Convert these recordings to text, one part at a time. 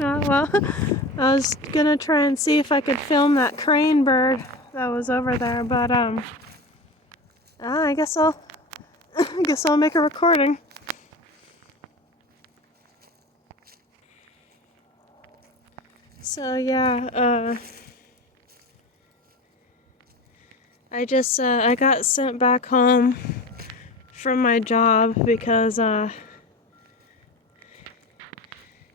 Well, I was gonna try and see if I could film that crane bird that was over there, but I guess I'll make a recording. So yeah, I got sent back home from my job because I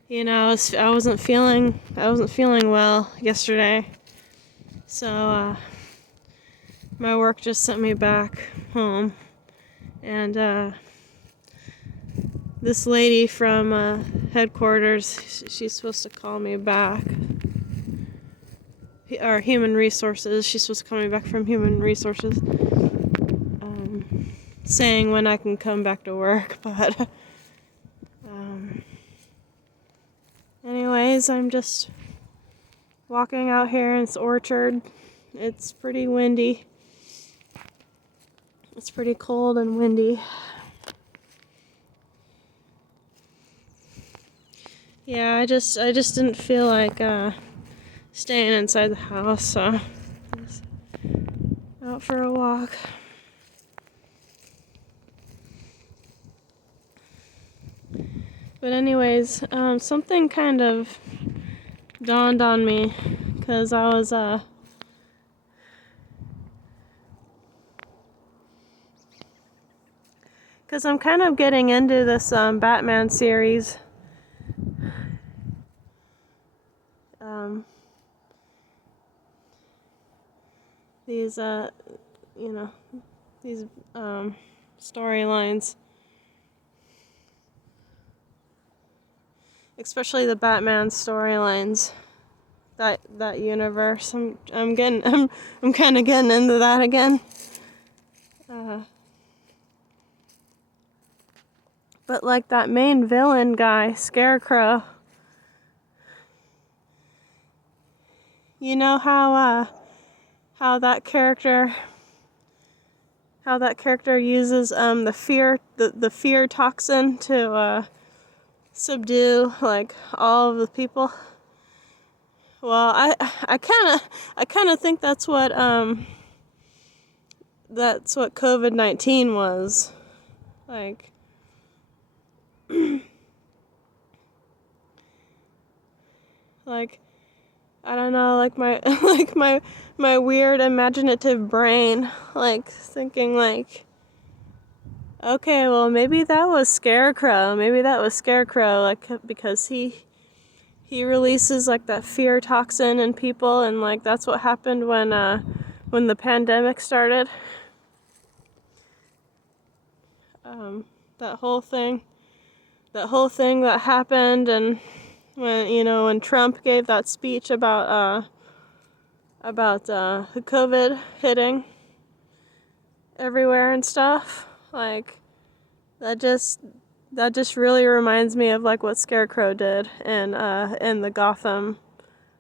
wasn't feeling well yesterday, so my work just sent me back home, and this lady from headquarters, she's supposed to call me back, or human resources. She's supposed to call me back from human resources, saying when I can come back to work, but anyways, I'm just walking out here in this orchard. It's pretty windy. It's pretty cold and windy. Yeah, I just didn't feel like staying inside the house, so just out for a walk. But anyways, something kind of dawned on me, because I was because I'm kind of getting into this Batman series. These these storylines, especially the Batman storylines, that universe. I'm kind of getting into that again. But like that main villain guy, Scarecrow, you know how that character uses the fear toxin to subdue like all of the people. Well, I kind of think that's what COVID-19 was. Like like I don't know, like my my weird imaginative brain, like thinking like, okay, well maybe that was Scarecrow, like, because he releases like that fear toxin in people, and like that's what happened when the pandemic started. That whole thing that happened, and when Trump gave that speech about the COVID hitting everywhere and stuff, like that just really reminds me of like what Scarecrow did in the Gotham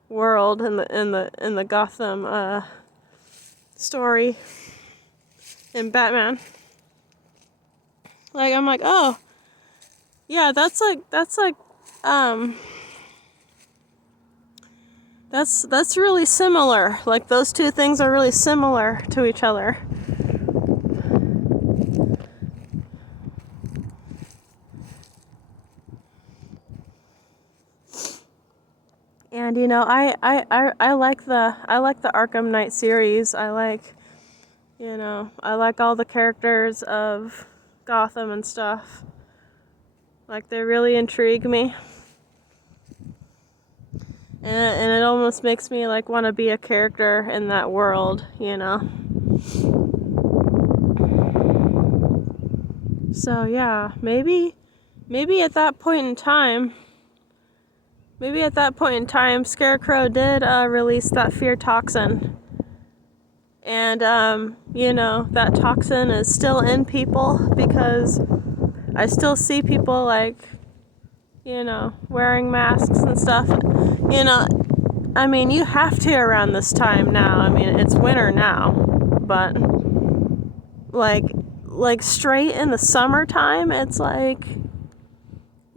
world, in the Gotham story in Batman. Like I'm like, oh yeah, that's really similar. Like those two things are really similar to each other. And I like the Arkham Knight series. I like all the characters of Gotham and stuff. Like they really intrigue me. And it almost makes me like want to be a character in that world, So yeah, maybe at that point in time, Scarecrow did release that fear toxin. And that toxin is still in people, because I still see people like, wearing masks and stuff. I mean, you have to around this time now. I mean, it's winter now, but like straight in the summertime, it's like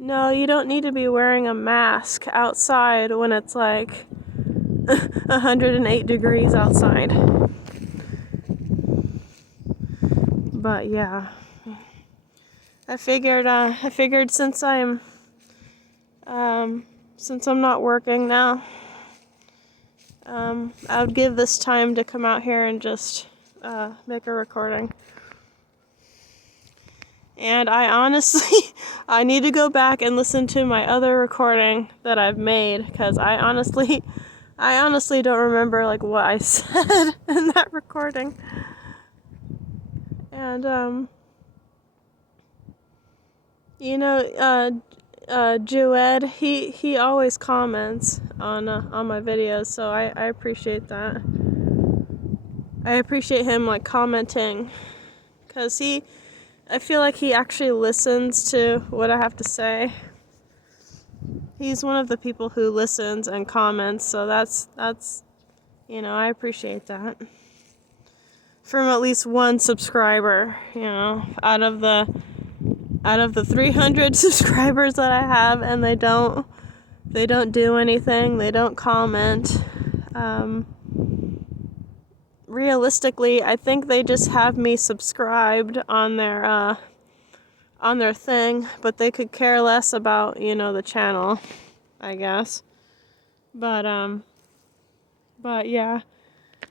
no, you don't need to be wearing a mask outside when it's like 108 degrees outside. But yeah, I figured since I'm not working now, I would give this time to come out here and just make a recording. And I honestly, I need to go back and listen to my other recording that I've made, because I honestly don't remember like what I said in that recording. And Jewed, he always comments on my videos, so I appreciate that. I appreciate him like commenting, because I feel like he actually listens to what I have to say. He's one of the people who listens and comments, so that's I appreciate that. From at least one subscriber, out of the 300 subscribers that I have, and they don't do anything, they don't comment. Realistically, I think they just have me subscribed on their thing, but they could care less about, the channel, I guess. But yeah.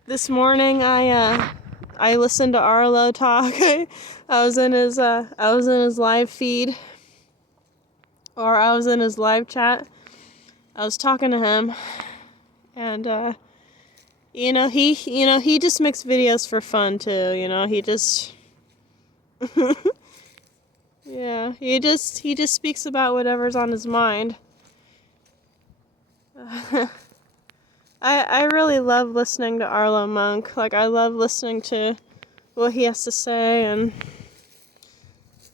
This morning I listened to Arlo talk. I was in his live feed, or I was in his live chat. I was talking to him, and he just makes videos for fun too, he just yeah, he just speaks about whatever's on his mind. I really love listening to Arlo Monk. Like, I love listening to what he has to say, and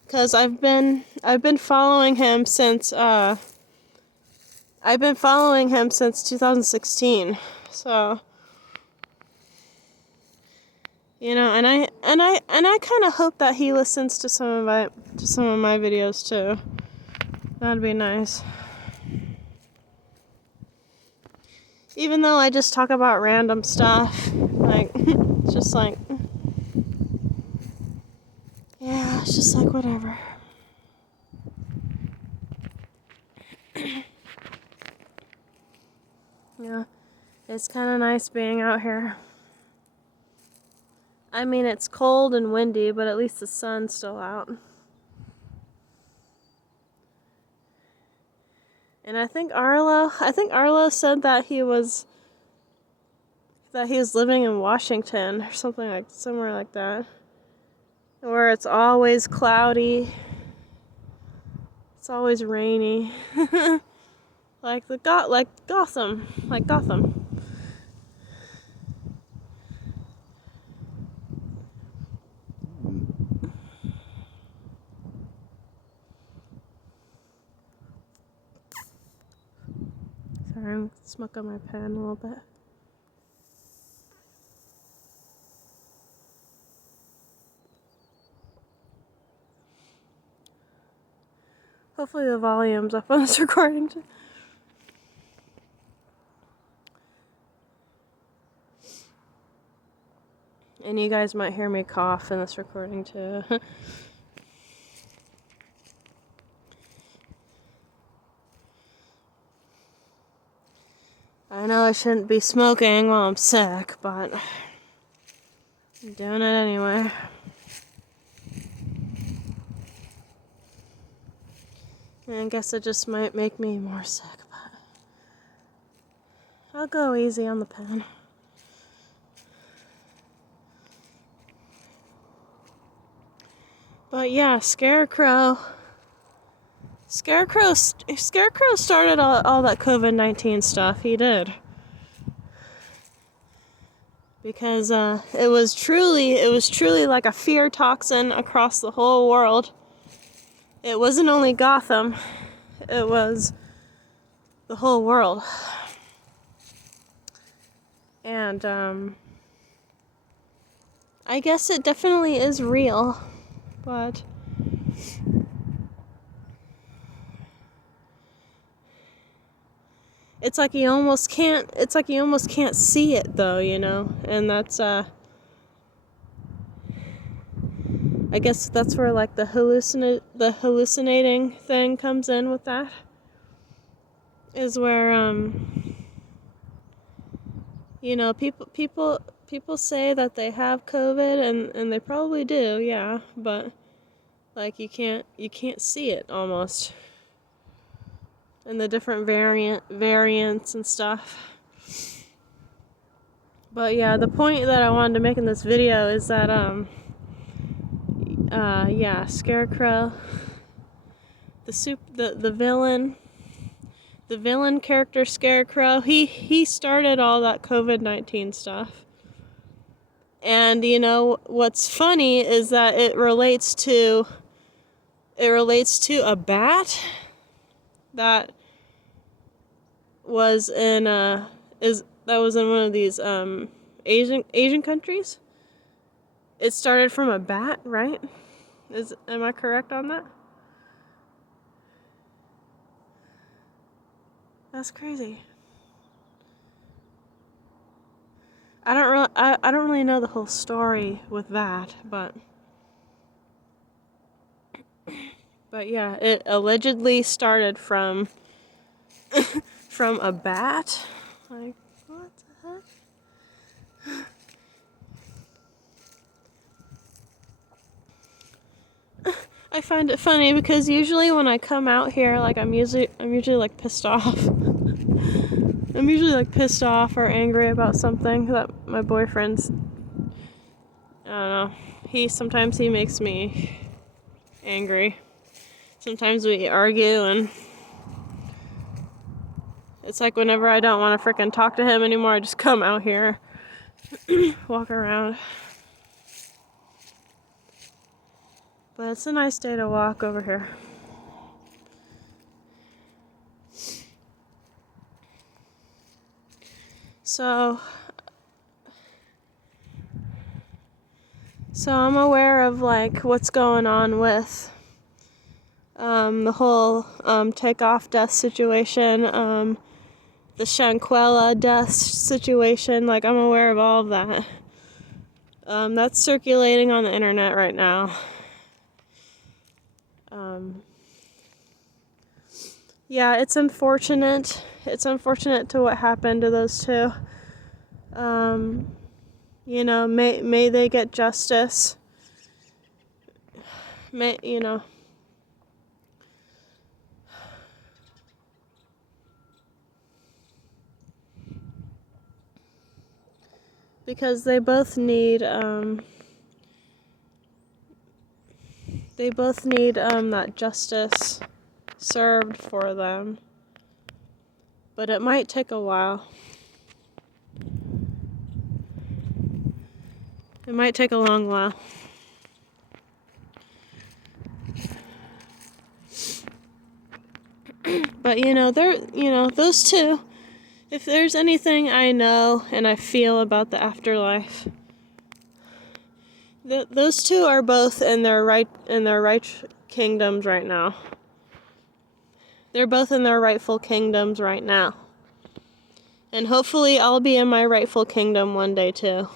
because I've been following him since 2016. So, and I kind of hope that he listens to some of my videos too. That'd be nice. Even though I just talk about random stuff, like it's just like, yeah, it's just like whatever. Yeah, it's kind of nice being out here. I mean, it's cold and windy, but at least the sun's still out. And I think Arlo said that he was living in Washington or somewhere like that, where it's always cloudy. It's always rainy. like Gotham. Sorry, I'm smoking my pen a little bit. Hopefully the volume's up on this recording too. And you guys might hear me cough in this recording too. I know I shouldn't be smoking while I'm sick, but I'm doing it anyway. And I guess it just might make me more sick, but I'll go easy on the pen. But yeah, Scarecrow started all that COVID-19 stuff. He did. Because it was truly like a fear toxin across the whole world. It wasn't only Gotham, it was the whole world. And I guess it definitely is real, but it's like you almost can't see it though, you know? And that's I guess that's where like the hallucinating thing comes in with that. Is where you know, people say that they have COVID and they probably do, yeah, but like you can't see it almost. And the different variants and stuff. But yeah, the point that I wanted to make in this video is that yeah, Scarecrow, the villain character Scarecrow, he started all that COVID-19 stuff. And you know what's funny is that it relates to a bat that was in one of these Asian countries. It started from a bat, right? Am I correct on that? That's crazy. I don't really know the whole story with that, but yeah, it allegedly started from a bat. Like, what the heck? I find it funny because usually when I come out here, like I'm usually like pissed off. I'm usually like pissed off or angry about something that my boyfriend's. I don't know. Sometimes he makes me angry. Sometimes we argue, and it's like whenever I don't want to frickin' talk to him anymore, I just come out here, walk around. But it's a nice day to walk over here. So I'm aware of like what's going on with the whole Takeoff death situation, the Shanquella death situation. Like I'm aware of all of that. That's circulating on the internet right now. Yeah, it's unfortunate. It's unfortunate to what happened to those two. You know, may they get justice. You know. Because they both need that justice served for them. But it might take a while. It might take a long while. But those two, if there's anything I know and I feel about the afterlife, those two are both in their right kingdoms right now. They're both in their rightful kingdoms right now. And hopefully I'll be in my rightful kingdom one day too.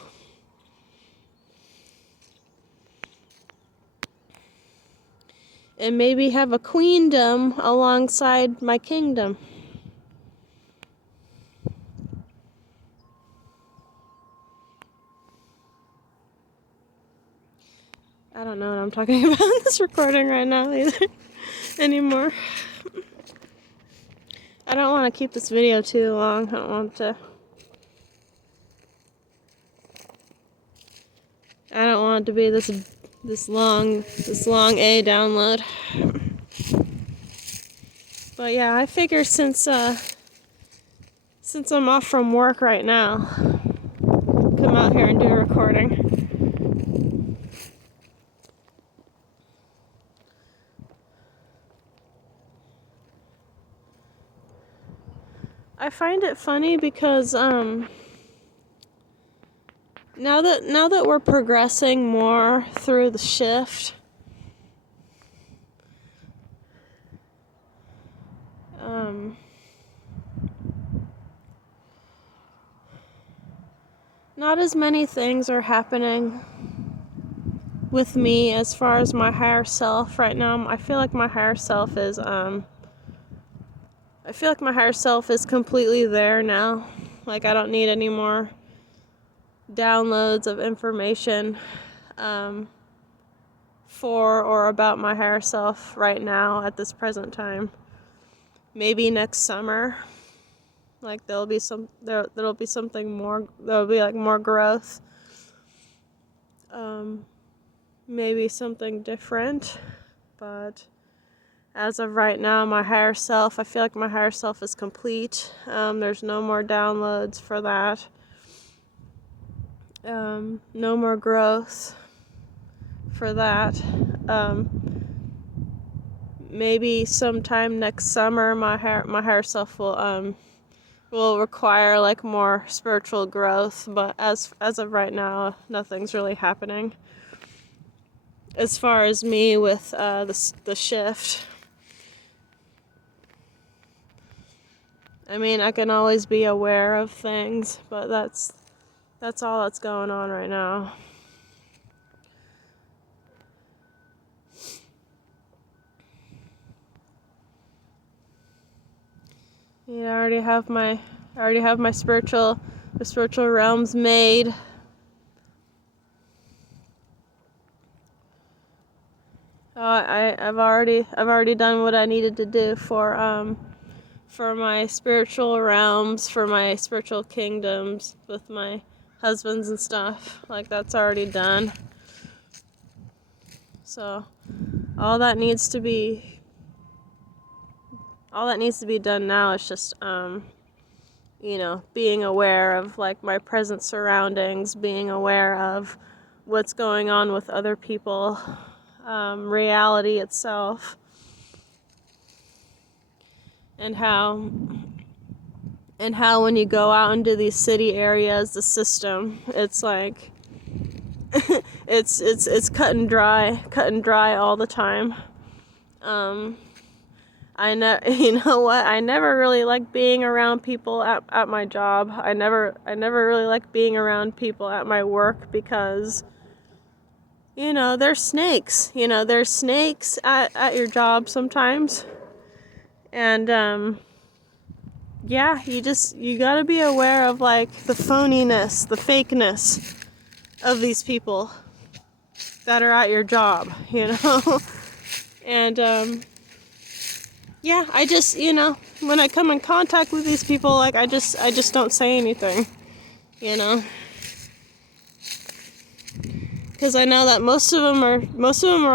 And maybe have a queendom alongside my kingdom. I don't know what I'm talking about in this recording right now either anymore. I don't want to keep this video too long. I don't want it to be this long a download. But yeah, I figure since I'm off from work right now, come out here and do a recording. I find it funny because now that we're progressing more through the shift, not as many things are happening with me as far as my higher self right now. I feel like my higher self is completely there now. Like, I don't need any more downloads of information for or about my higher self right now at this present time. Maybe next summer, like there'll be something more. There'll be like more growth. Maybe something different, but as of right now, my higher self, I feel like my higher self is complete. There's no more downloads for that. No more growth for that. Maybe sometime next summer, my higher self will require like more spiritual growth. But as of right now, nothing's really happening. As far as me with the shift. I mean, I can always be aware of things, but that's all that's going on right now. Yeah, I already have my the spiritual realms made. I've already done what I needed to do for my spiritual realms, for my spiritual kingdoms with my husbands and stuff. Like, that's already done. So all that needs to be done now is just being aware of like my present surroundings, being aware of what's going on with other people, reality itself, and how when you go out into these city areas, the system, it's like it's cut and dry all the time. You know what? I never really liked being around people at my job. I never really liked being around people at my work because, there's snakes. There's snakes at your job sometimes. And, yeah, you gotta be aware of, like, the phoniness, the fakeness of these people that are at your job, And, yeah, I just, when I come in contact with these people, like, I just don't say anything, Because I know that most of them are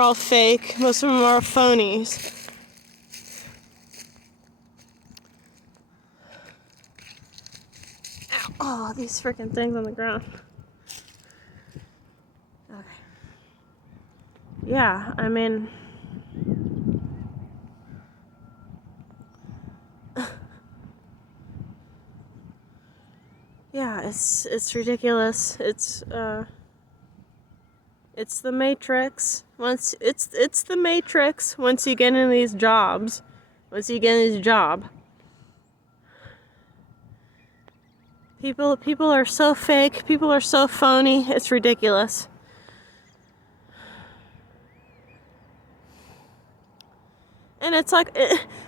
all fake. Most of them are phonies. Ow. Oh, these freaking things on the ground. Okay. Yeah, I mean... yeah, it's ridiculous. It's the Matrix. It's the Matrix once you get in these jobs. Once you get in this job. People are so fake. People are so phony. It's ridiculous. And it's like,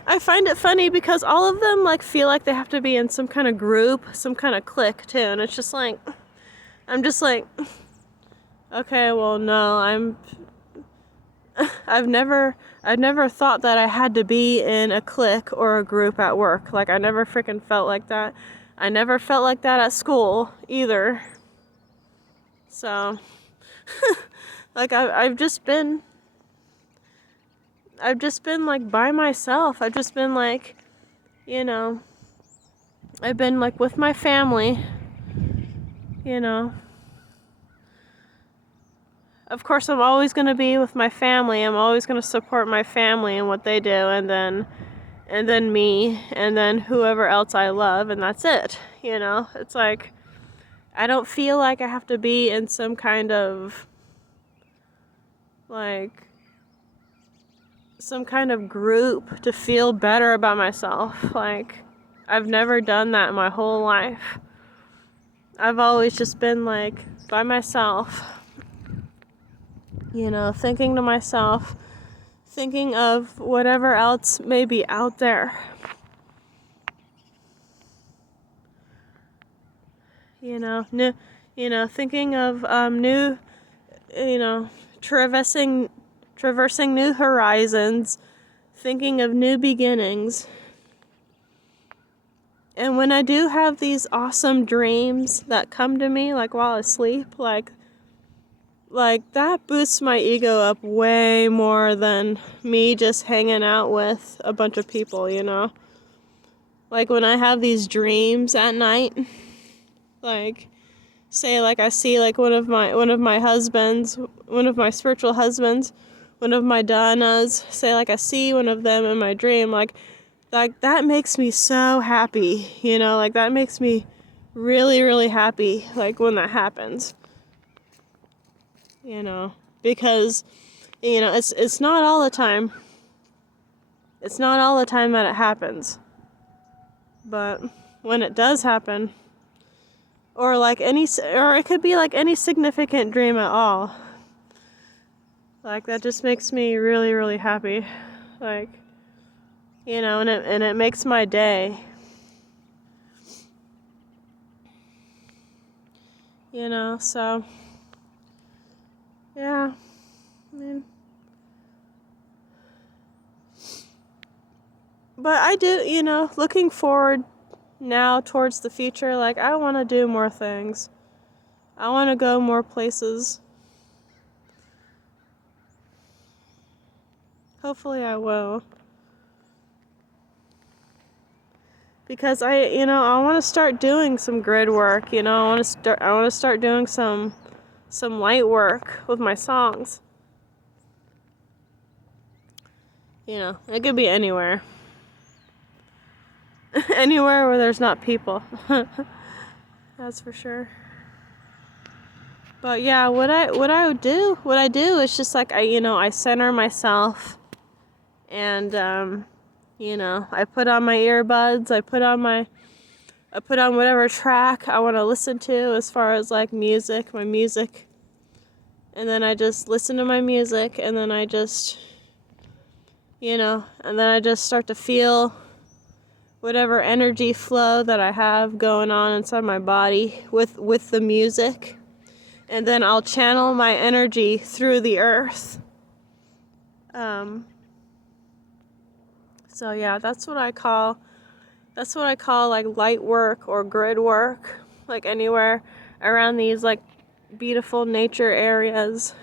I find it funny because all of them like feel like they have to be in some kind of group, some kind of clique too. And it's just like, I'm just like, okay, well, no, I've never thought that I had to be in a clique or a group at work. Like, I never freaking felt like that. I never felt like that at school either. So, like, I've just been like by myself. I've just been like, I've been like with my family, Of course, I'm always going to be with my family. I'm always going to support my family and what they do, and then me, and then whoever else I love, and that's it. It's like, I don't feel like I have to be in some kind of group to feel better about myself. Like, I've never done that in my whole life. I've always just been like by myself, thinking to myself, thinking of whatever else may be out there. New, thinking of new, traversing new horizons, thinking of new beginnings. And when I do have these awesome dreams that come to me, like while I sleep, like that boosts my ego up way more than me just hanging out with a bunch of people, Like when I have these dreams at night, like say like I see like one of my husbands, one of my spiritual husbands, one of my Donnas, say like I see one of them in my dream, like that makes me so happy, like that makes me really, really happy, like when that happens, because, it's not all the time. It's not all the time that it happens. But when it does happen, or it could be like any significant dream at all, like that just makes me really, really happy. Like, and it makes my day. So yeah, I mean, but I do, looking forward now towards the future, like I want to do more things. I want to go more places. Hopefully I will. Because I want to start doing some grid work, I want to start doing some light work with my songs. It could be anywhere. Anywhere where there's not people. That's for sure. But yeah, what I do is just like I center myself, and I put on my earbuds, I put on whatever track I want to listen to as far as like my music. And then I just listen to my music, and then I just start to feel whatever energy flow that I have going on inside my body with the music. And then I'll channel my energy through the earth. So yeah, that's what I call like light work or grid work, like anywhere around these like beautiful nature areas.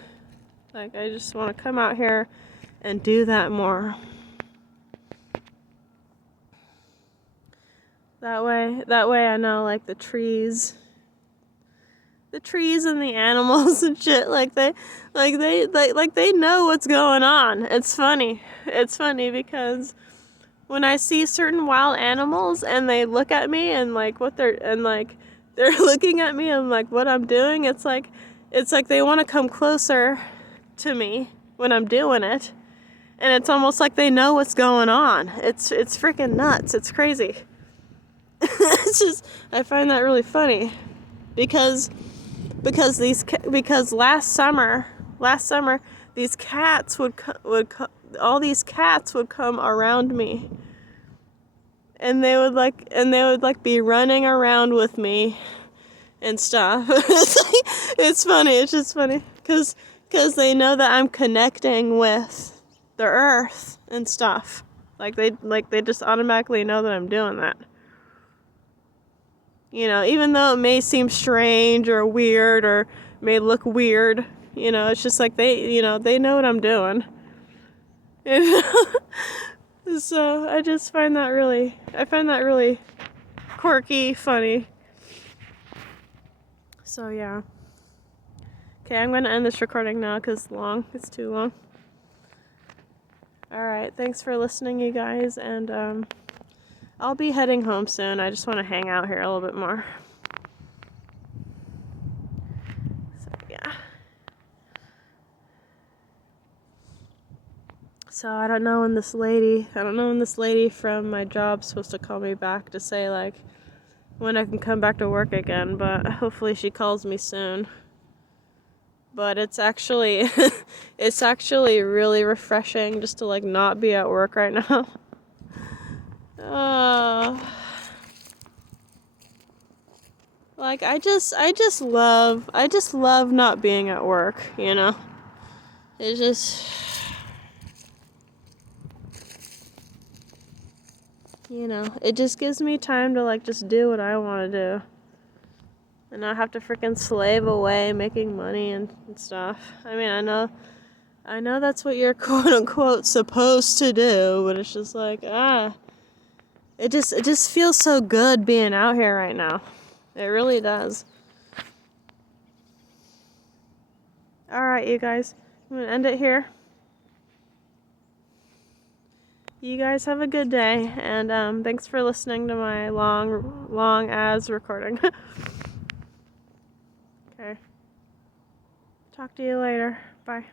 Like I just want to come out here and do that more. That way I know like the trees and the animals and shit, they know what's going on. It's funny because when I see certain wild animals and they look at me and like they're looking at me and like what I'm doing, it's like they want to come closer to me when I'm doing it, and it's almost like they know what's going on. It's freaking nuts. It's crazy. It's just, I find that really funny because last summer these cats all these cats would come around me, and they would be running around with me and stuff. It's funny. It's just funny because they know that I'm connecting with the earth and stuff. They just automatically know that I'm doing that. Even though it may seem strange or weird or may look weird, it's just like they know what I'm doing. So I find that really quirky, funny. So yeah. Okay, I'm going to end this recording now because it's too long. Alright, thanks for listening, you guys, and I'll be heading home soon. I just want to hang out here a little bit more. So, yeah. So, I don't know when this lady from my job's supposed to call me back to say, like, when I can come back to work again, but hopefully she calls me soon. But it's actually it's actually really refreshing just to like not be at work right now. Like I just love not being at work, you know? It just, you know, it just gives me time to like just do what I want to do. And not have to freaking slave away making money and stuff. I mean, I know that's what you're quote unquote supposed to do, but it's just like, it just feels so good being out here right now. It really does. Alright, you guys. I'm gonna end it here. You guys have a good day, and thanks for listening to my long as recording. Okay. Talk to you later. Bye.